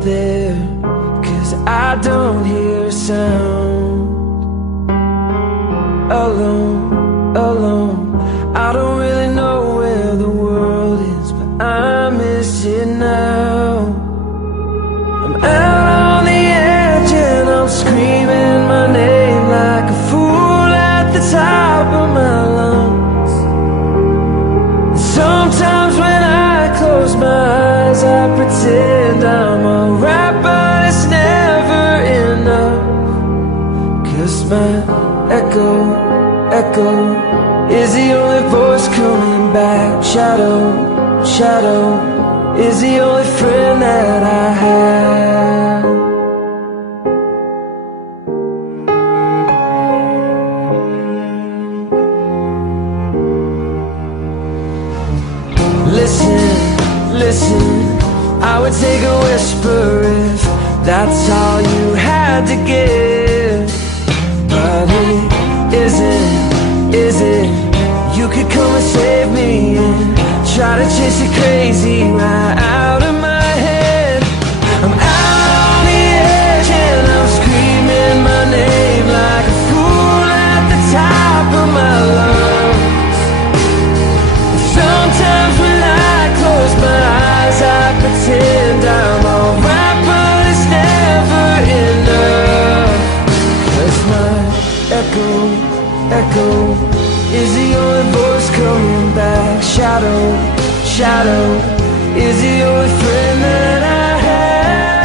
out there, 'cause I don't hear a sound. Alone, alone, I don't really know where the world is, but I miss it now. I'm out on the edge and I'm screaming my name like a fool at the top of my lungs. Sometimes when I close my eyes, I pretend I'm alright, but it's never enough. 'Cause my echo is the only voice coming back. Shadow is the only friend that I have. Listen, I would take a whisper if that's all you had to give. But it isn't, is it? You could come and save me and try to chase it crazy right out of my head. I'm out on the edge and I'm screaming my name like a fool at the top of my lungs. Sometimes when I close my eyes, I pretend I'm alright, but it's never enough. 'Cause my echo is the only voice coming back. Shadow is the only friend that I have.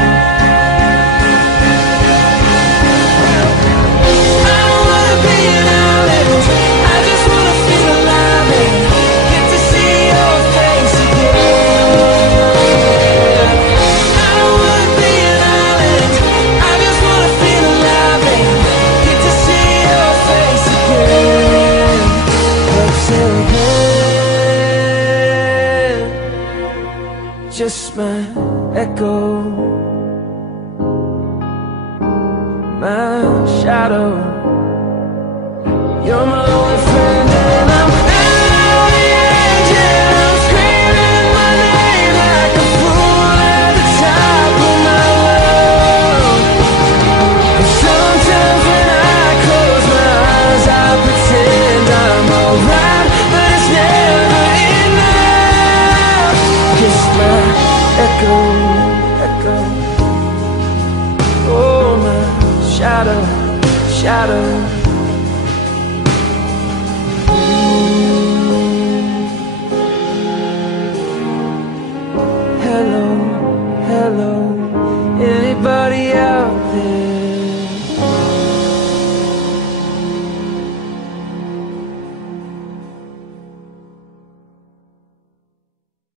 I don't wanna be an island, I just wanna feel alive and get to see your face again. I don't wanna be an island, I just wanna feel alive and get to see your face again. But say again, just my echo, my shadow. You're my only friend and I'm out on the edge and I'm screaming my name like a fool at the top of my lungs. And sometimes when I close my eyes, I pretend I'm alright, but it's never enough. Just my echo, oh my shadow. Hello.